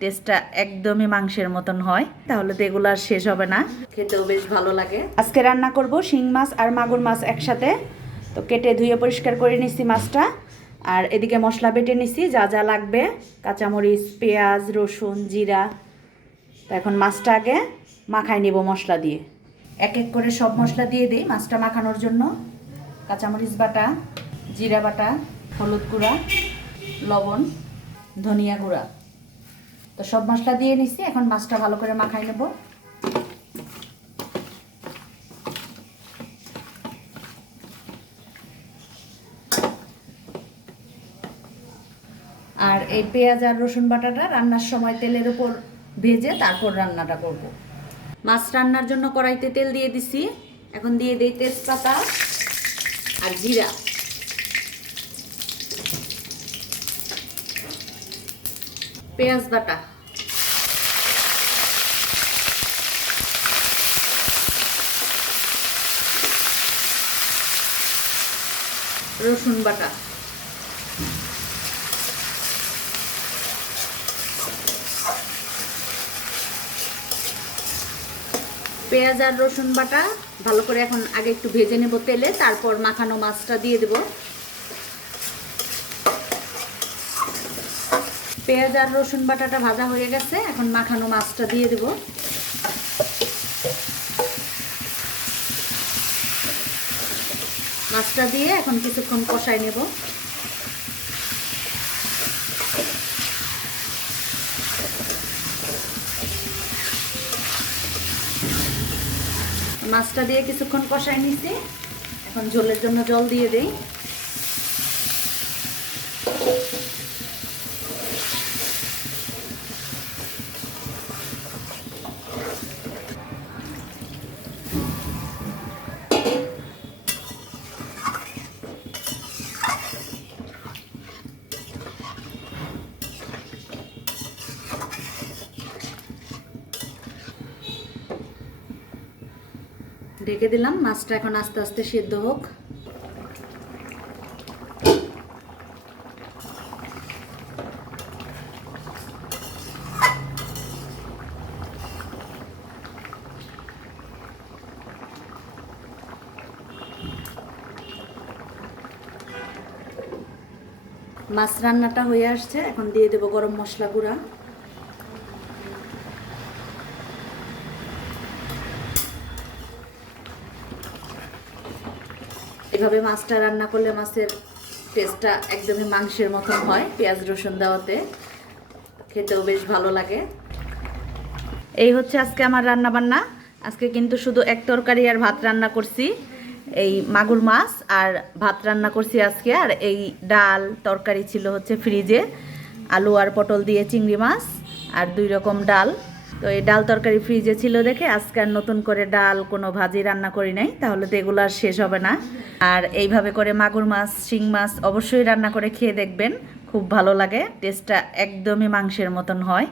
টেস্টটা একদমই মাংসের মতন হয়, তাহলে তো এগুলো আর শেষ হবে না। খেতেও বেশ ভালো লাগে। আজকে রান্না করব শিং মাছ আর মাগুর মাছ একসাথে। তো কেটে ধুয়ে পরিষ্কার করে নিচ্ছি মাছটা। আর এদিকে মশলা বেটে নিছি, যা যা লাগবে, কাঁচামরিচ, পেঁয়াজ, রসুন, জিরা। তো এখন মাছটা আগে মাখায় নেব মশলা দিয়ে। এক এক করে সব মশলা দিয়ে দিই মাছটা মাখানোর জন্য। কাঁচামরিচ বাটা, জিরা বাটা, হলুদ গুঁড়া, লবণ, ধনিয়া গুঁড়া। তো সব মশলা দিয়ে নিছি, এখন মাছটা ভালো করে মাখাই নেব আর এই পেঁয়াজ আর রসুন বাটাটা রান্নার সময় তেলের উপর ভেজে তারপর রান্নাটা করব। মাছ রান্নার জন্য কড়াইতে তেল দিয়ে দিছি, এখন দিয়ে দিই তেজপাতা আর জিরা পেঁয়াজ বাটা। রসুন বাটা। পেঁয়াজ আর রসুন বাটা, ভালো করে এখন আগে একটু ভেজে নেব তেলে, তারপর মাখানো মাছটা দিয়ে দেব। পেঁয়াজ আর রসুন বাটাটা ভাজা হয়ে গেছে। এখন মাখানো মাছটা দিয়ে দেব। মাছটা দিয়ে এখন কিছুক্ষণ কষাই নেব। মাছটা দিয়ে কিছুক্ষণ কষাই নিছি। এখন ঝোলের জন্য জল দিয়ে দেই। ঢেকে দিলাম। মাছটা এখন আস্তে আস্তে সেদ্ধ হোক। মাছ রান্নাটা হয়ে আসছে। এখন দিয়ে দেবো গরম মশলা গুঁড়া। এভাবে মাছটা রান্না করলে মাছের টেস্টটা একদমই মাংসের মতন হয়, পেঁয়াজ রসুন দেওয়াতে। খেতেও বেশ ভালো লাগে। এই হচ্ছে আজকে আমার রান্না বান্না আজকে কিন্তু শুধু এক তরকারি আর ভাত রান্না করছি, এই মাগুর মাছ আর ভাত রান্না করছি আজকে। আর এই ডাল তরকারি ছিল হচ্ছে ফ্রিজে আলু আর পটল দিয়ে চিংড়ি মাছ আর দুই রকম ডাল। তো এই ডাল তরকারি ফ্রিজে ছিল দেখে আজকে আর নতুন করে ডাল কোনো ভাজি রান্না করি নাই, তাহলে তো এগুলো আর শেষ হবে না। আর এইভাবে করে মাগুর মাছ, শিং মাছ অবশ্যই রান্না করে খেয়ে দেখবেন, খুব ভালো লাগে টেস্টটা একদমই মাংসের মতন হয়।